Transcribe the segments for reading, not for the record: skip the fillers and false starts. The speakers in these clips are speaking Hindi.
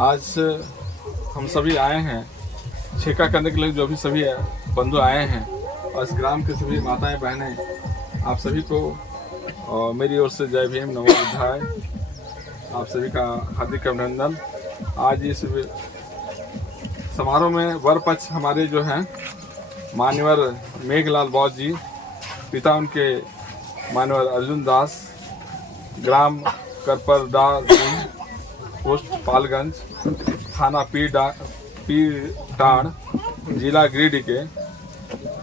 आज हम सभी आए हैं छेका करने के लिए, जो भी सभी बंधु आए हैं, और इस ग्राम के सभी माताएं बहनें, आप सभी को मेरी ओर से जय भीम, नमो बुद्धाय। आप सभी का हार्दिक अभिनंदन। आज इस समारोह में वर पक्ष हमारे जो हैं मान्यवर मेघलाल बौद्ध जी, पिता उनके मान्यवर अर्जुन दास, ग्राम करपरडा, पोस्ट पालगंज, थाना पीटाड़, जिला गिरिडीह के,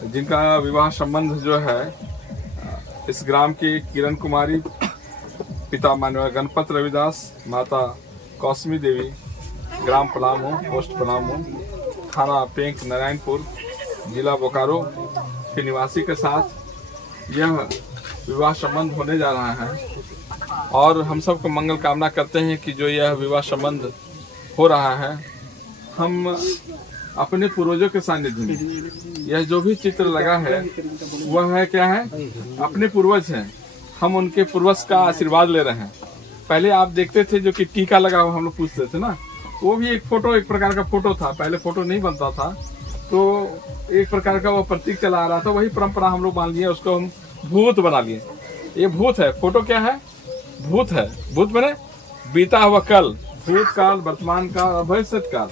जिनका विवाह संबंध जो है इस ग्राम की किरण कुमारी, पिता मान्यवर गणपत रविदास, माता कौसमी देवी, ग्राम पलामू, पोस्ट पलामू, थाना पेंक नारायणपुर, जिला बोकारो के निवासी के साथ यह विवाह संबंध होने जा रहा है। और हम सबको मंगल कामना करते हैं कि जो यह विवाह संबंध हो रहा है, हम अपने पूर्वजों के सानिध्य में, यह जो भी चित्र लगा है वह है क्या है, अपने पूर्वज हैं। हम उनके पूर्वज का आशीर्वाद ले रहे हैं। पहले आप देखते थे जो कि टीका लगा हुआ हम लोग पूछते थे ना, वो भी एक फोटो, एक प्रकार का फोटो था। पहले फोटो नहीं बनता था तो एक प्रकार का वो प्रतीक चला आ रहा था, वही परंपरा हम लोग मान लिए, उसको हम भूत बना लिए। ये भूत है, फोटो क्या है, भूत है। भूत मैंने बीता हुआ कल, भूत काल, वर्तमान काल और भविष्य काल,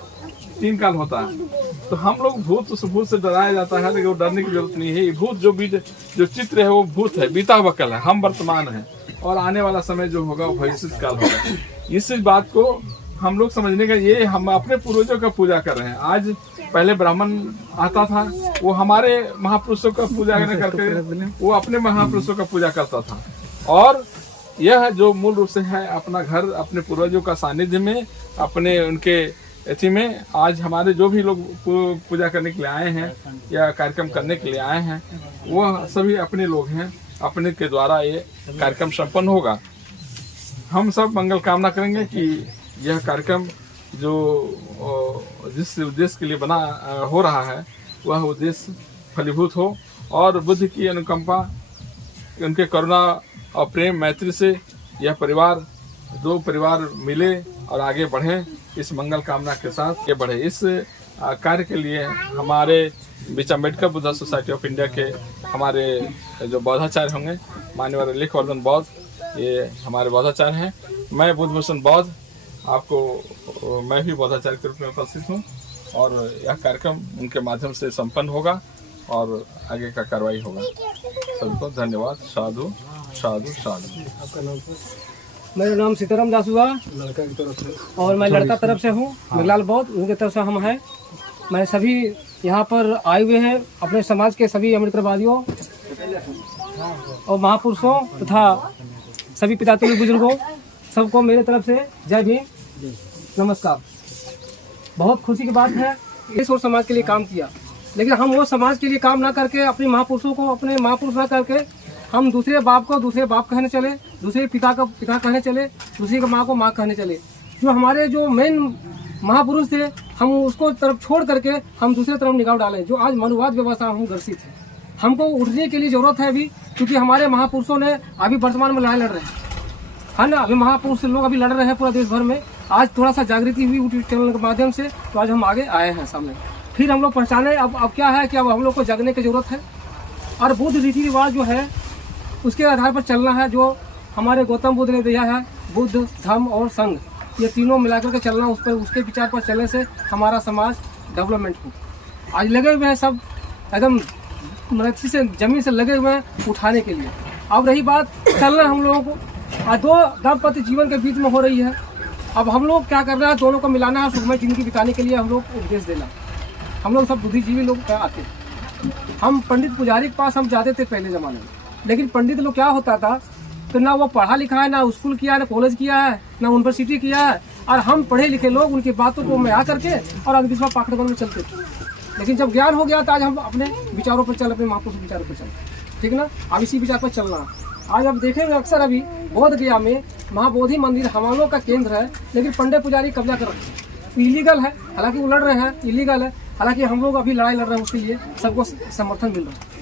3 काल होता है। तो हम लोग भूत, उस भूत से डराया जाता है, लेकिन वो डरने की जरूरत नहीं है। ये भूत जो चित्र है वो भूत है, बीता हुआ कल है, हम वर्तमान है, और आने वाला समय जो होगा वो भविष्य काल होगा। इस बात को हम लोग समझने का, ये हम अपने पूर्वजों का पूजा कर रहे हैं। आज पहले ब्राह्मण आता था, वो हमारे महापुरुषों का पूजा न करके वो अपने महापुरुषों का पूजा करता था। और यह जो मूल रूप से है अपना घर, अपने पूर्वजों का सानिध्य में, अपने उनके इसी में आज हमारे जो भी लोग पूजा करने के लिए आए हैं या कार्यक्रम करने के लिए आए हैं, वह सभी अपने लोग हैं। अपने के द्वारा ये कार्यक्रम संपन्न होगा। हम सब मंगल कामना करेंगे कि यह कार्यक्रम जो जिस उद्देश्य के लिए बना हो रहा है, वह उद्देश्य फलीभूत हो, और बुद्ध की अनुकंपा, उनके करुणा और प्रेम मैत्री से यह परिवार, 2 परिवार मिले और आगे बढ़े। इस मंगल कामना के साथ आगे बढ़े। इस कार्य के लिए हमारे बीच Ambedkar Buddha society of India के हमारे जो बौद्धाचार्य होंगे, मान्यवर लेखवर्धन बौद्ध, ये हमारे बौद्धाचार्य हैं। मैं बुद्धभूषण बौद्ध, आपको मैं भी बौद्धाचार्य के रूप में उपस्थित हूँ, और यह कार्यक्रम उनके माध्यम से संपन्न होगा और आगे का कार्रवाई होगा। सबको धन्यवाद। साधु साधु साधु। आपका नाम सर? मेरा नाम सीताराम दास हुआ, लड़का की तरफ से, और मैं लड़का तरफ से हूँ, मेघलाल बौद्ध, उनकी तरफ से हम हैं। मैं सभी यहाँ पर आए हुए हैं, अपने समाज के सभी अमृतवादियों और महापुरुषों तथा सभी पितातुल्य बुजुर्गों, सबको मेरे तरफ से जय भीम, नमस्कार। बहुत खुशी की बात है, इस और समाज के लिए काम किया, लेकिन हम वो समाज के लिए काम ना करके, अपने महापुरुषों को अपने महापुरुष ना करके, हम दूसरे बाप को दूसरे बाप कहने चले, दूसरे पिता का पिता कहने चले, दूसरी का माँ को माँ कहने चले। जो हमारे जो मेन महापुरुष थे, हम उसको तरफ छोड़ करके हम दूसरे तरफ निगाह डालें। जो आज मनुवाद व्यवस्था हम ग्रसित है, हमको उठने के लिए जरूरत है अभी, क्योंकि हमारे महापुरुषों ने अभी वर्तमान में लड़ाई लड़ रहे हैं ना, अभी महापुरुष लोग अभी लड़ रहे हैं पूरा देश भर में। आज थोड़ा सा जागृति हुई यूट्यूब चैनल के माध्यम से, तो आज हम आगे आए हैं सामने। फिर हम लोग पहचाने अब क्या है कि अब हम लोग को जागने की जरूरत है, और बुद्ध रीति रिवाज जो है उसके आधार पर चलना है, जो हमारे गौतम बुद्ध ने दिया है, बुद्ध, धर्म और संघ, ये तीनों मिलाकर के चलना, उस पर उसके विचार पर चलने से हमारा समाज डेवलपमेंट हो। आज लगे हुए हैं सब एकदम मृत्यु से, जमीन से लगे हुए हैं उठाने के लिए। अब रही बात चलना हम लोगों को, आज 2 दाम्पत्य जीवन के बीच में हो रही है। अब हम लोग क्या करना है, दोनों को मिलाना है, सुखमय जिंदगी बिताने के लिए हम लोग उपदेश देना। हम लोग सब बुद्धिजीवी लोग आते हैं। हम पंडित पुजारी के पास हम जाते थे पहले ज़माने में, लेकिन पंडित लोग क्या होता था, तो ना वो पढ़ा लिखा है, ना स्कूल किया है, ना कॉलेज किया है, ना यूनिवर्सिटी किया है, और हम पढ़े लिखे लोग उनकी बातों को में आकर के और अंधविश्वास पाखंड में चलते थे। लेकिन जब ज्ञान हो गया तो आज हम अपने विचारों पर चल, अपने महापुरुष विचारों पर चल, ठीक ना। अब इसी विचार पर चलना। आज आप देखेंगे अक्सर अभी बोध गया में महाबोधि मंदिर हवालों का केंद्र है, लेकिन पंडित पुजारी कब्जा कर रखे हैं। इलीगल है, हालांकि वो लड़ रहे हैं, इलीगल है, हालांकि हम लोग अभी लड़ाई लड़ रहे हैं, उसके लिए सबको समर्थन मिल रहा है।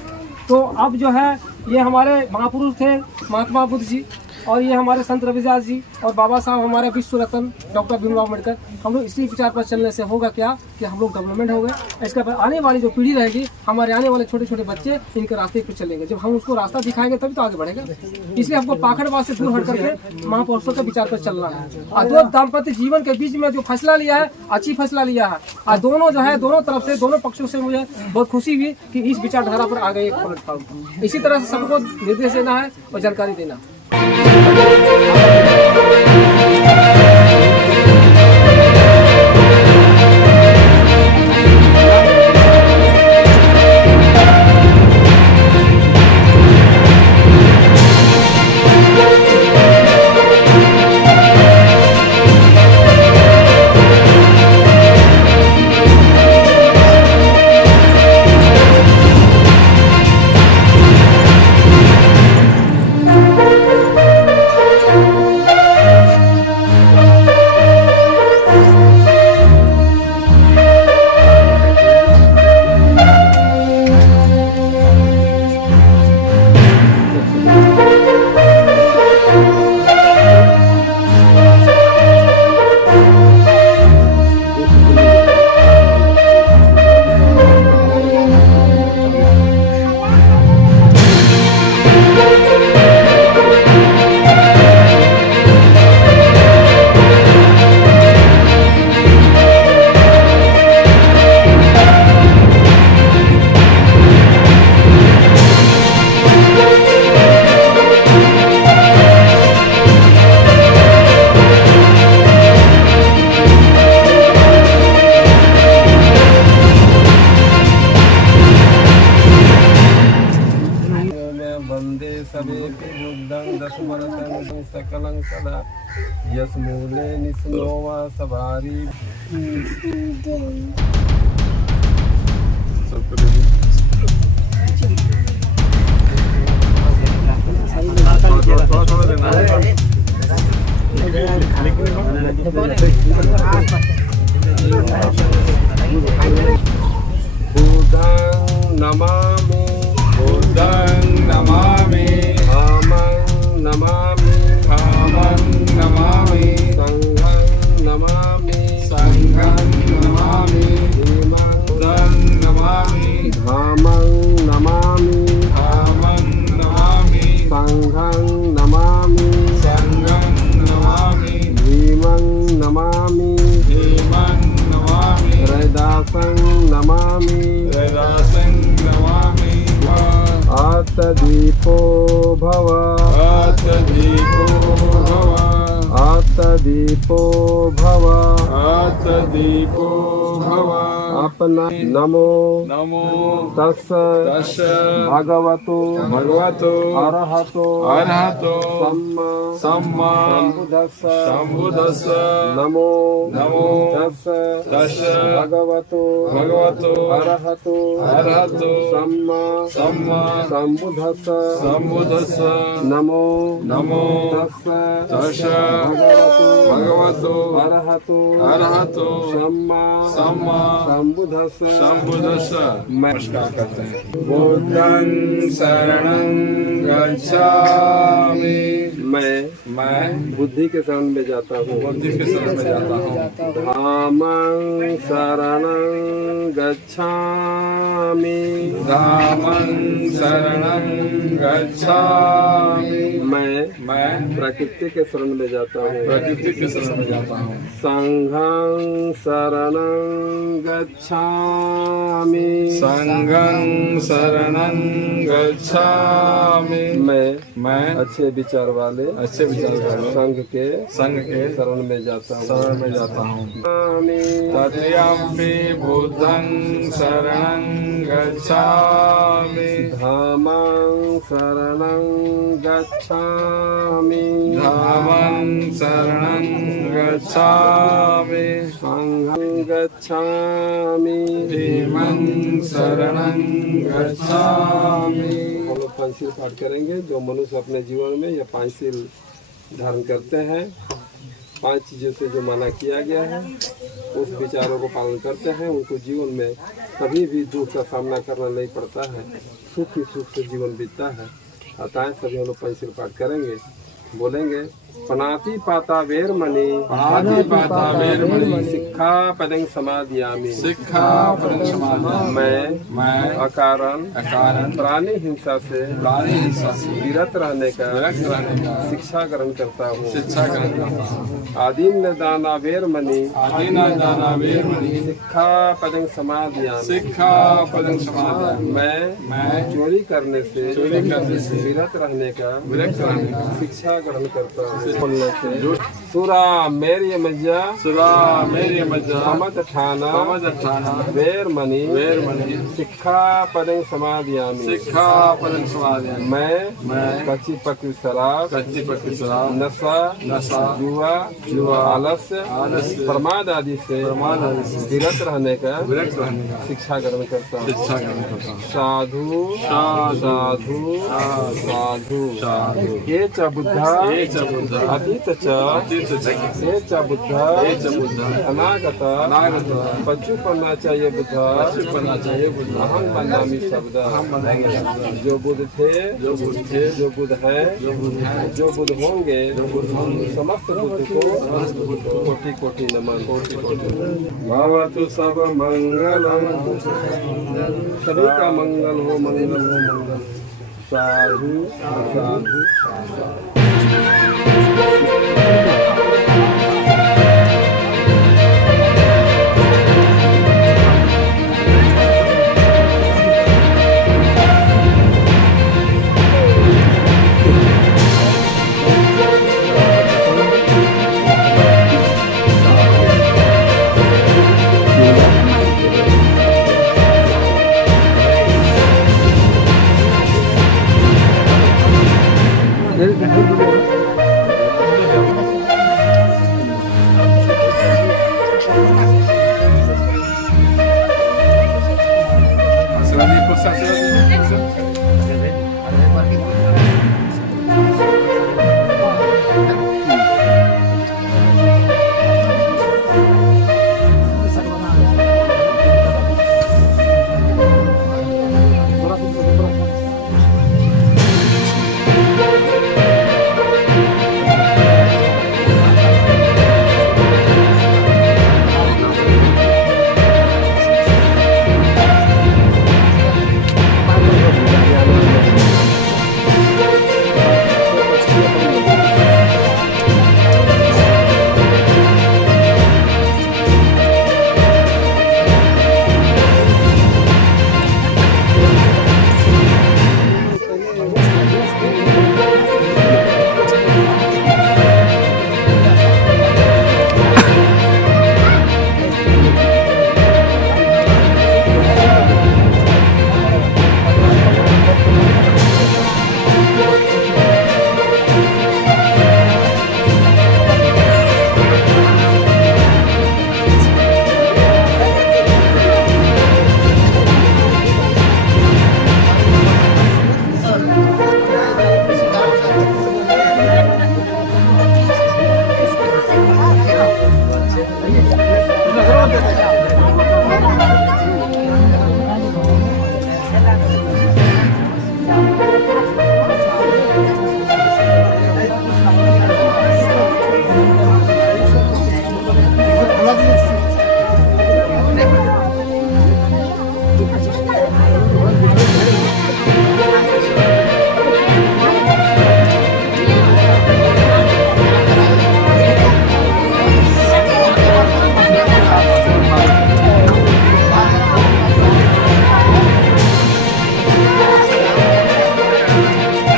तो अब जो है ये हमारे महापुरुष थे महात्मा बुद्ध जी, और ये हमारे संत रविदास जी और बाबा साहब हमारे विश्व रत्न डॉक्टर भीमराव अम्बेडकर, हम लोग इसी विचार पर चलने से होगा क्या कि हम लोग डेवलपमेंट हो गए। इसके बाद आने वाली जो पीढ़ी रहेगी, हमारे आने वाले छोटे छोटे बच्चे इनके रास्ते पर चलेंगे। जब हम उसको रास्ता दिखाएंगे तभी तो आगे बढ़ेगा। इसलिए हमको पाखंडवाद से दूर हट करके महापुरुषों के विचार पर चलना है। और दो दाम्पत्य जीवन के बीच में जो फैसला लिया है, अच्छी फैसला लिया है। और दोनों जो है, दोनों तरफ से, दोनों पक्षों से मुझे बहुत खुशी हुई कि इस विचारधारा पर आ गए एक प्लेटफॉर्म। इसी तरह से सबको निर्देश देना है और जानकारी देना। सकलं सदा यस्मूले निस्नोवा सवारी थोड़ा देना है। बुद्धं नमामि बुद्धं नमामि धम्मं नमामि धम्मं नमामि संघं नमामि संघं नमामि बुद्धं नमामि धम्मं नमामि धम्मं नमामि संघं नमामि संघं नमामि भीमं नमामि धीमं नमामि रैदासं नमामि वेदासं नमामि आत्तदीपो भव आत्मदीपो भव आत्तदीपो भव आत्मदीपो भव अपना नमो नमो तस् तस् भगवतो भगवतो अरहतो अरहतो सम्मा सम्मा सम्बुद्धस्स सम्बुद्धस्स नमो नमो तस् तस् भगवतो भगवतो अरहतो अरहतो सम्मा सम्मा सम्बुद्धस्स सम्बुद्धस्स नमो नमो तस् तस् भगवतो भगवतो अरहतो अरहतो सम्मा सम्मा सम्बुद्धस्स सम्बुद्धस्स मैं नमस्कार करते हैं। बुद्धं शरणं गच्छामि मैं बुद्धि के शरण में जाता हूँ बुद्धि के शरण में जाता हूँ। धामं शरणं गच्छामि धामं शरणं गच्छामि मैं प्रकृति के शरण में जाता हूँ प्रकृति के शरण में जाता हूँ। संघं शरणं गच्छामि संघं शरणं गच्छामि मैं अच्छे विचार वाले अच्छे विचार वाले संघ के शरण में जाता हूँ शरण में जाता हूँ। आमि तथ्यम्पि बुद्धं शरणं गच्छामि धामं शरणं गच्छामि धामं शरणं गच्छामि संघं गच्छामि धीमं शरणं गच्छामि। हम लोग पंचशील पाठ करेंगे। जो मनुष्य अपने जीवन में या पांचशील धारण करते हैं, 5 चीजों से जो मना किया गया है उस विचारों को पालन करते हैं, उनको जीवन में कभी भी दुख का सामना करना नहीं पड़ता है, सुख ही सुख से जीवन बीतता है। अतः सभी हम लोग पंचशील पाठ करेंगे। बोलेंगे पनाति पाता वेरमणि पाता वेरमणि सिक्खापदं समादियामि सिक्खापदं समादियामि मैं अकारण प्राणी हिंसा से विरत रहने का शिक्षा ग्रहण करता हूँ आदीन दाना वेरमणि सिक्खापदं समादियामि मैं चोरी करने से विरत रहने का शिक्षा ग्रहण करता हूँ सुरा मेरी मज्जा समझ ठाना वेरमणि सिक्खापदं समादियामि मैं कच्ची पक्की शराब नशा जुआ आलस्य प्रमाद आदि से विरत रहने का शिक्षा ग्रहण करता हूँ साधु ये च बुद्धा अतीत च ये च बुद्धा अनागत पच्चुपन्ना च ये बुद्धा अहं मन्नामि शब्द जो बुद्ध थे जो बुद्ध है जो बुद्ध होंगे समस्त बुद्ध को कोटि कोटि नमन भवतु सब मंगलम सभी का मंगल हो साधु साधु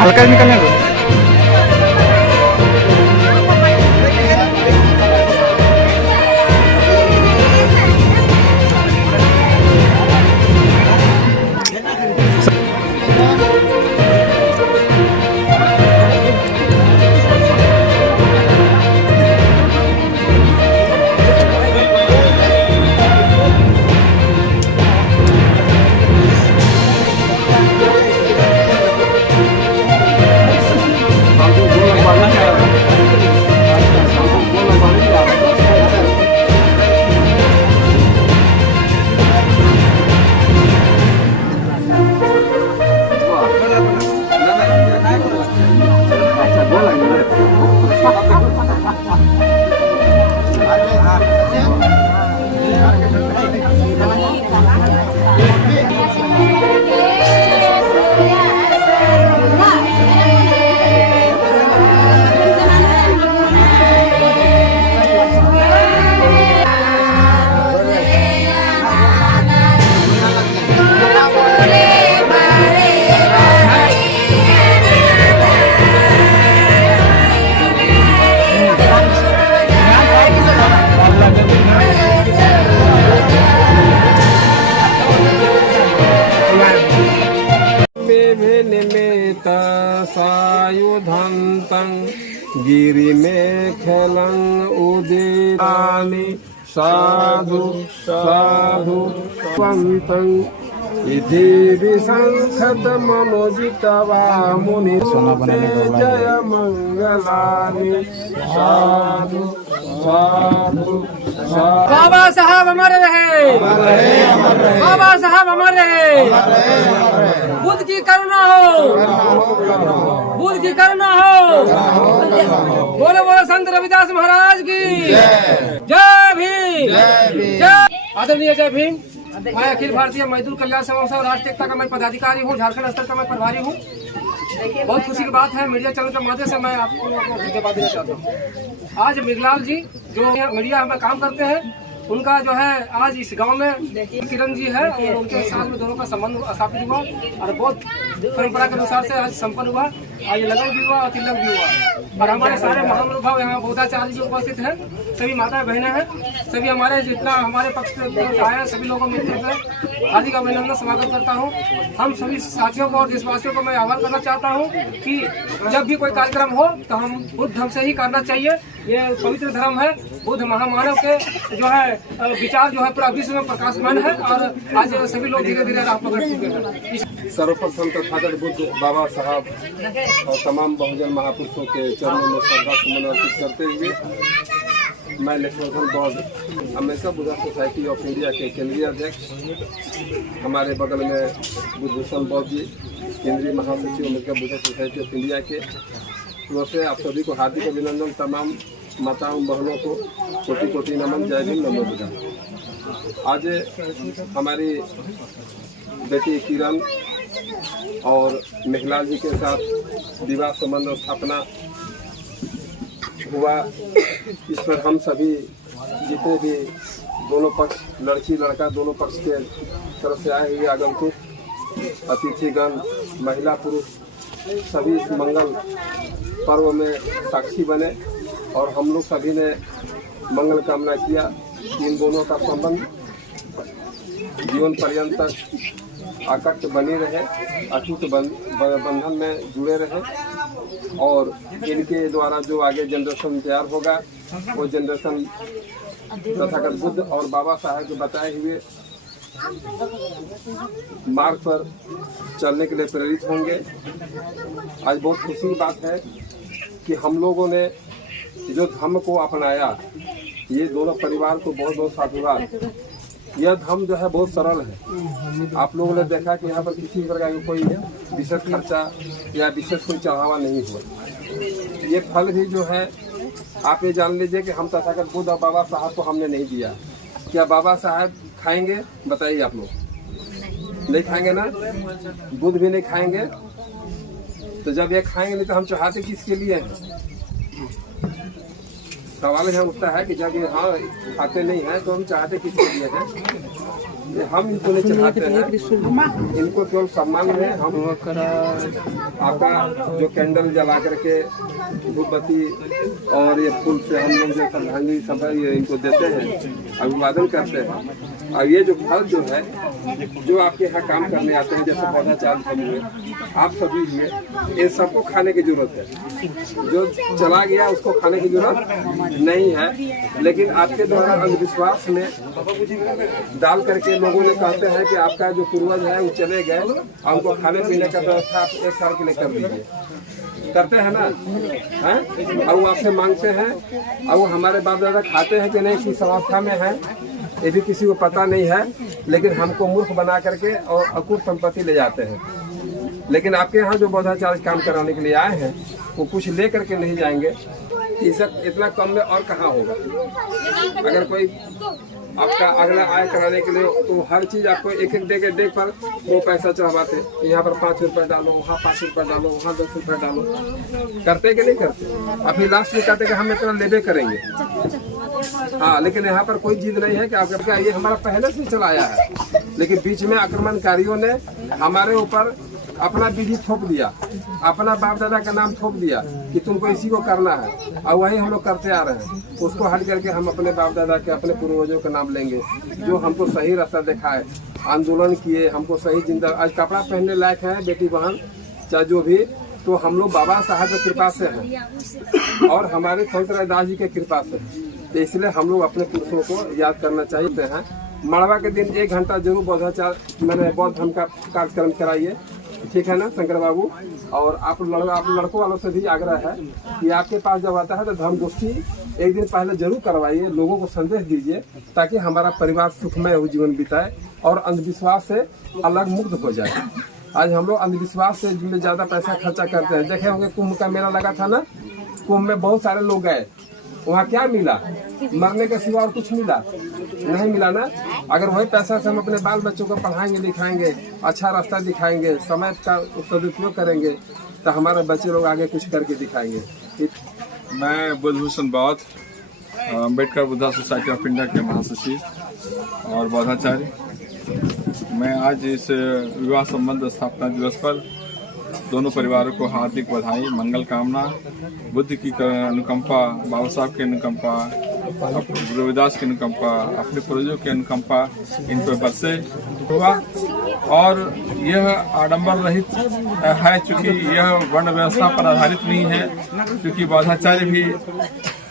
हल्का निकलने दो। गिरि में खेलं उदितानि साधु साधु पंतं इति विसंखत मनोजितवा मुनि जय मंगलानि साधु साधु साधु। बाबा साहब अमर रहे, बाबा साहब अमर रहे। बुद्ध की करुणा हो, बुद्ध की करुणा हो। बोलो बोलो संत रविदास महाराज की जय भीम, जय आदरणीय जय भीम। मैं अखिल भारतीय मजदूर कल्याण समाज और राष्ट्रीय एकता का मैं पदाधिकारी हूँ, झारखंड स्तर का मैं प्रभारी हूँ। बहुत खुशी की बात है, मीडिया चैनल के माध्यम से मैं आपको धन्यवाद देना चाहता हूँ। आज मृगलाल जी जो मीडिया में काम करते हैं, उनका जो है आज इस गांव में किरण जी है और उनके साथ में दोनों का संबंध स्थापित हुआ और बहुत परंपरा के अनुसार से आज संपन्न हुआ। आज लगन भी हुआ और तिलक भी हुआ और हमारे सारे महानुभाव यहाँ बौद्धाचार्य जी उपस्थित हैं, सभी माता बहनें हैं, सभी हमारे जितना हमारे पक्ष से आए सभी लोगों में हार्दिक अभिनंदन स्वागत करता हूँ। हम सभी साथियों को और देशवासियों को मैं आह्वान करना चाहता हूँ कि जब भी कोई कार्यक्रम हो तो हम बुद्ध धर्म से ही करना चाहिए। ये पवित्र धर्म है, बुद्ध महामानव के जो है विचार जो है पूरा विश्व में प्रकाशमान है और आज सभी लोग धीरे धीरे राह पकड़ चुके हैं। सर्वप्रथम तथागत बुद्ध बाबा साहब और तमाम बहुजन महापुरुषों के चरणों में श्रद्धा सुमन अर्पित करते हुए मैं लक्ष्मण बौद्ध America Buddha society of India के केंद्रीय अध्यक्ष, हमारे बगल में बुद्धभूषण बौद्ध जी केंद्रीय महासचिव America Buddha society of India के ओर से आप सभी को हार्दिक अभिनंदन। तमाम माताओं बहनों को कोटि कोटि नमन, जय भीम, नमो बुद्धाय। आज हमारी बेटी किरण और मेघलाल जी के साथ विवाह संबंध स्थापना हुआ। इस पर हम सभी जितने भी दोनों पक्ष, लड़की लड़का दोनों पक्ष के तरफ से आए हुए आगंतुक, अतिथिगण, महिला पुरुष सभी इस मंगल पर्व में साक्षी बने और हम लोग सभी ने मंगल कामना किया कि इन दोनों का संबंध जीवन पर्यंत तक अकट बनी रहे, अटूट बंधन में जुड़े रहे और इनके द्वारा जो आगे जनरेशन तैयार होगा वो जनरेशन तथागत बुद्ध और बाबा साहब के बताए हुए मार्ग पर चलने के लिए प्रेरित होंगे। आज बहुत खुशी की बात है कि हम लोगों ने जो धर्म को अपनाया, ये दोनों परिवार को बहुत बहुत साधुवाद। यह धर्म जो है बहुत सरल है। आप लोगों ने देखा कि यहाँ पर किसी प्रकार का कोई विशेष खर्चा या विशेष कोई चढ़ावा नहीं हुआ। ये फल भी जो है आप ये जान लीजिए कि हम तथागत बुद्ध और बाबा साहब को हमने नहीं दिया। क्या बाबा साहब खाएंगे? बताइए आप लोग, नहीं खाएंगे ना? बुद्ध भी नहीं खाएंगे। तो जब ये खाएंगे नहीं तो हम चाहते किसके लिए हैं? सवाल यहाँ उठता है कि जब ये हाँ खाते नहीं हैं तो हम चाहते किसके लिए हैं? हम इनको नहीं चाहते हैं, इनको केवल सम्मान है। हम आपका जो कैंडल जला करके धूपबत्ती और ये फूल से हम लोग जो श्रद्धांजलि सब ये इनको देते हैं, अभिवादन करते हैं। और ये जो फल जो है, जो आपके यहाँ काम करने आते हैं, जैसे बौद्धाचार्य हुए, आप सभी हुए, इन सबको खाने की जरूरत है। जो चला गया उसको खाने की जरूरत नहीं है, लेकिन आपके द्वारा अंधविश्वास में डाल करके लोगों ने कहते हैं कि आपका जो पूर्वज है वो चले गए, उनको खाने पीने का व्यवस्था आप 1 साल के लिए कर दीजिए। करते हैं ना, हैं? और वो आपसे मांगते हैं और वो हमारे बाप दादा खाते हैं कि नहीं, किस अवस्था में है ये भी किसी को पता नहीं है, लेकिन हमको मूर्ख बना करके और अकुट संपत्ति ले जाते हैं। लेकिन आपके यहाँ जो बौद्धाचार्य काम कराने के लिए आए हैं वो कुछ ले करके नहीं जाएंगे। इतना कम में और कहाँ होगा? अगर कोई आपका अगला आय कराने के लिए तो हर चीज आपको एक एक डेग पर वो पैसा चढ़वाते, यहाँ पर 5 रुपए डालो, वहाँ 5 रुपए डालो, वहाँ 10 रुपए डालो। करते कि नहीं करते? अभी लास्ट में कहते कि हम इतना लेबे करेंगे। हाँ, लेकिन यहाँ पर कोई जिद नहीं है कि आपका ये हमारा पहले से चला आया है, लेकिन बीच में आक्रमणकारियों ने हमारे ऊपर अपना विधि थोप दिया, अपना बाप दादा का नाम थोप दिया कि तुमको इसी को करना है, और वही हम लोग करते आ रहे हैं। उसको हट करके हम अपने बाप दादा के, अपने पूर्वजों का नाम लेंगे जो हमको सही रास्ता दिखाए, आंदोलन किए, हमको सही जिंदा आज कपड़ा पहनने लायक है बेटी बहन चाहे जो भी, तो हम लोग बाबा साहब की कृपा से हैं और हमारे संत रविदास जी की कृपा से हैं। तो इसलिए हम लोग अपने पुरुषों को याद करना चाहते हैं। मड़वा के दिन 1 घंटा जरूर बौद्ध धर्म का कार्यक्रम कराइए, ठीक है ना शंकर बाबू। और आप लड़कों वालों से भी आग्रह है कि आपके पास जब आता है तो धर्म गोष्ठी 1 दिन पहले जरूर करवाइए, लोगों को संदेश दीजिए ताकि हमारा परिवार सुखमय जीवन बिताए और अंधविश्वास से अलग मुक्त हो जाए। आज हम लोग अंधविश्वास से ज्यादा पैसा खर्चा करते हैं। देखे होंगे कुंभ का मेला लगा था ना, कुंभ में बहुत सारे लोग गए, वहाँ क्या मिला? मरने के सिवा और कुछ मिला नहीं मिला ना। अगर वही पैसा से हम अपने बाल बच्चों को पढ़ाएंगे लिखाएंगे, अच्छा रास्ता दिखाएंगे, समय का सदुपयोग करेंगे तो हमारे बच्चे लोग आगे कुछ करके दिखाएंगे। मैं बुद्धभूषण बौद्ध, Ambedkar Buddha society of India के महासचिव और बौद्धाचार्य। मैं आज इस विवाह संबंध स्थापना दिवस पर दोनों परिवारों को हार्दिक बधाई, मंगल कामना, बुद्ध की अनुकंपा, बाबा साहब की अनुकंपा, रविदास की अनुकंपा, अपने पूर्वजों की अनुकंपा इन पर बरसे हुआ। और यह आडंबर रहित है, चूँकि यह वर्ण व्यवस्था पर आधारित नहीं है, क्योंकि बौद्धाचार्य भी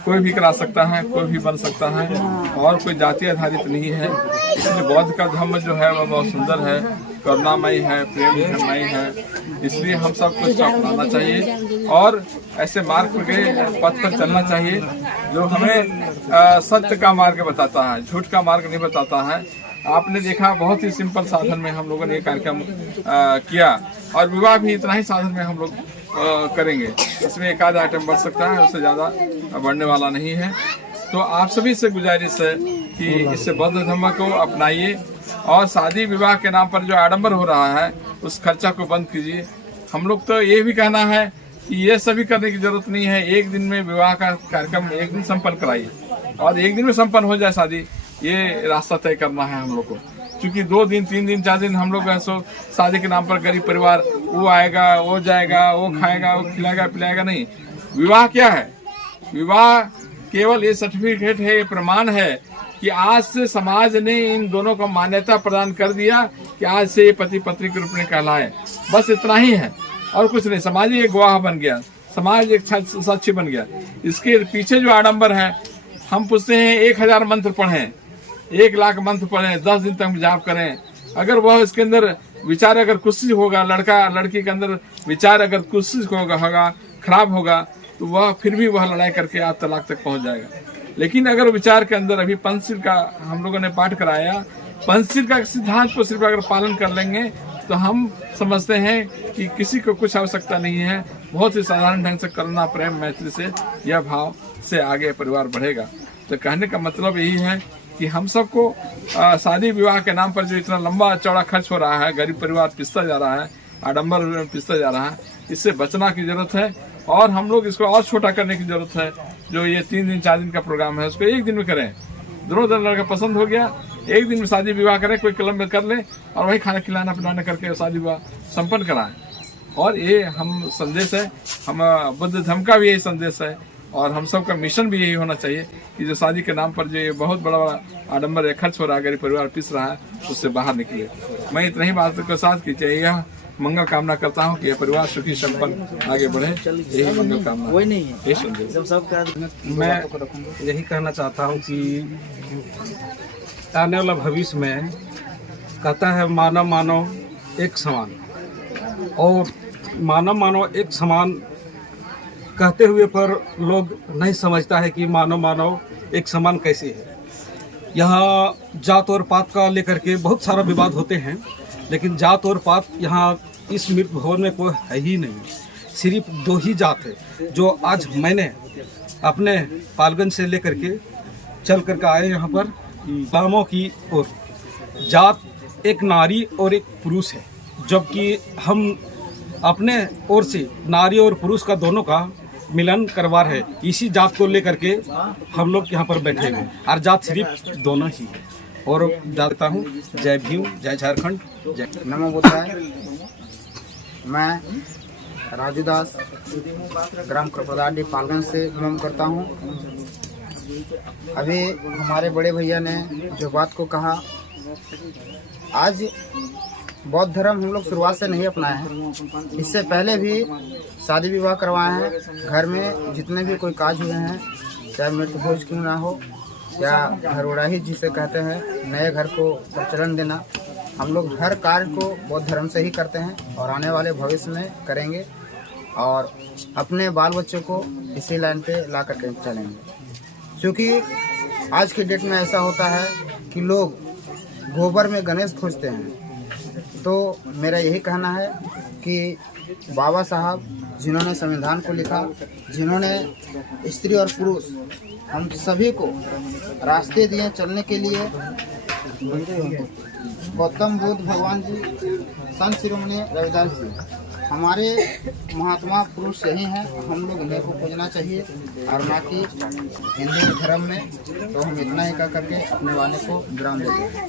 कोई भी करा सकता है, कोई भी बन सकता है और कोई जाति आधारित नहीं है। इसलिए बौद्ध का धर्म जो है वह बहुत सुंदर है, करुणामयी है, प्रेममयी है। इसलिए हम सबको इसको अपनाना चाहिए और ऐसे मार्ग के पथ पर चलना चाहिए जो हमें सत्य का मार्ग बताता है, झूठ का मार्ग नहीं बताता है। आपने देखा बहुत ही सिंपल साधन में हम लोगों ने ये कार्यक्रम किया और विवाह भी इतना ही साधन में हम लोग करेंगे। इसमें एक आध आइटम बढ़ सकता है, उससे ज्यादा बढ़ने वाला नहीं है। तो आप सभी से गुजारिश है कि इससे बौद्ध धर्म को अपनाइए और शादी विवाह के नाम पर जो आडंबर हो रहा है उस खर्चा को बंद कीजिए। हम लोग तो ये भी कहना है कि ये सभी करने की जरूरत नहीं है। 1 दिन में विवाह का कार्यक्रम 1 दिन संपन्न कराइए और 1 दिन में संपन्न हो जाए शादी, ये रास्ता तय करना है हम लोग को। क्योंकि 2 दिन 3 दिन 4 दिन हम लोग ऐसो शादी के नाम पर गरीब परिवार वो आएगा, वो जाएगा, वो खाएगा, वो खिलाएगा पिलाएगा नहीं। विवाह क्या है? विवाह केवल ये सर्टिफिकेट है, ये प्रमाण है कि आज से समाज ने इन दोनों को मान्यता प्रदान कर दिया कि आज से ये पति पत्नी के रूप में कहलाए। बस इतना ही है और कुछ नहीं। समाज एक गवाह बन गया, समाज एक साक्षी बन गया। इसके पीछे जो आडंबर है, हम पूछते हैं 1000 मंत्र पढ़ें, 1 लाख मंत्र पढ़ें, 10 दिन तक जाप करें, अगर वह इसके अंदर विचार अगर कुछ होगा, लड़का लड़की के अंदर विचार अगर कुछ होगा खराब होगा तो वह फिर भी वह लड़ाई करके आज तलाक तक पहुंच जाएगा। लेकिन अगर विचार के अंदर अभी पंचशील का हम लोगों ने पाठ कराया, पंचशील का सिद्धांत को सिर्फ अगर पालन कर लेंगे तो हम समझते हैं कि किसी को कुछ आवश्यकता नहीं है। बहुत ही साधारण ढंग से करुणा प्रेम मैत्री से यह भाव से आगे परिवार बढ़ेगा। तो कहने का मतलब यही है कि हम सबको शादी विवाह के नाम पर जो इतना लंबा चौड़ा खर्च हो रहा है, गरीब परिवार पिसता जा रहा है, आडंबर पिसता जा रहा है, इससे बचना की जरूरत है। और हम लोग इसको और छोटा करने की जरूरत है। जो ये 3 दिन 4 दिन का प्रोग्राम है उसको 1 दिन में करें। दोनों लड़का पसंद हो गया, 1 दिन में शादी विवाह करें, कोई क्लब में कर ले और वही खाना खिलाना पिलाना करके शादी विवाह संपन्न कराएं। और ये हम संदेश है, हम बुद्ध धर्म का भी यही संदेश है और हम सब का मिशन भी यही होना चाहिए कि जो शादी के नाम पर जो ये बहुत बड़ा आडंबर खर्च हो रहा है, गरीब परिवार पिस रहा है, उससे बाहर निकले। मैं इतना ही बात के साथ की चाहिए मंगल कामना करता हूँ कि यह परिवार सुखी संपन्न आगे बढ़े। यही मंगल कामना वही नहीं है, ये संदेश। मैं यही कहना चाहता हूँ कि आने वाला भविष्य में कहता है मानव मानव एक समान, और मानव मानव एक समान कहते हुए पर लोग नहीं समझता है कि मानव मानव एक समान कैसे है। यहाँ जात और पात का लेकर के बहुत सारा विवाद होते हैं, लेकिन जात और पात यहाँ इस मृत भवन में कोई है ही नहीं। सिर्फ 2 ही जात है जो आज मैंने अपने पालगंज से लेकर के चल करके आए यहाँ पर गाँवों की ओर। जात एक नारी और एक पुरुष है, जबकि हम अपने ओर से नारी और पुरुष का दोनों का मिलन करवा रहे। इसी जात को लेकर के हम लोग यहाँ पर बैठे हुए, और जात सिर्फ दोनों ही है। और जानता हूँ जय भीम, जय झारखंड, जय नमो बुद्धाय। मैं राजू दास ग्राम कृपदाडी पालगंज से बिलोंग करता हूँ। अभी हमारे बड़े भैया ने जो बात को कहा, आज बौद्ध धर्म हम लोग शुरुआत से नहीं अपनाए हैं। इससे पहले भी शादी विवाह करवाए हैं। घर में जितने भी कोई काज हुए हैं, चाहे मृत्यु भोज क्यों ना हो या घर उड़ाही जिसे कहते हैं, नए घर को प्रचलन देना, हम लोग हर कार्य को बौद्ध धर्म से ही करते हैं और आने वाले भविष्य में करेंगे और अपने बाल बच्चों को इसी लाइन पे ला करके चलेंगे। क्योंकि आज के डेट में ऐसा होता है कि लोग गोबर में गणेश खोजते हैं। तो मेरा यही कहना है कि बाबा साहब जिन्होंने संविधान को लिखा, जिन्होंने स्त्री और पुरुष हम सभी को रास्ते दिए चलने के लिए, गौतम बुद्ध भगवान जी, संत शिरोमणि रविदास जी, हमारे महात्मा पुरुष यही हैं। हम लोग इन्हीं को खोजना चाहिए और ना कि हिंदू धर्म में। तो हम इतना ही कर करके अपने वाले को विराम देते हैं।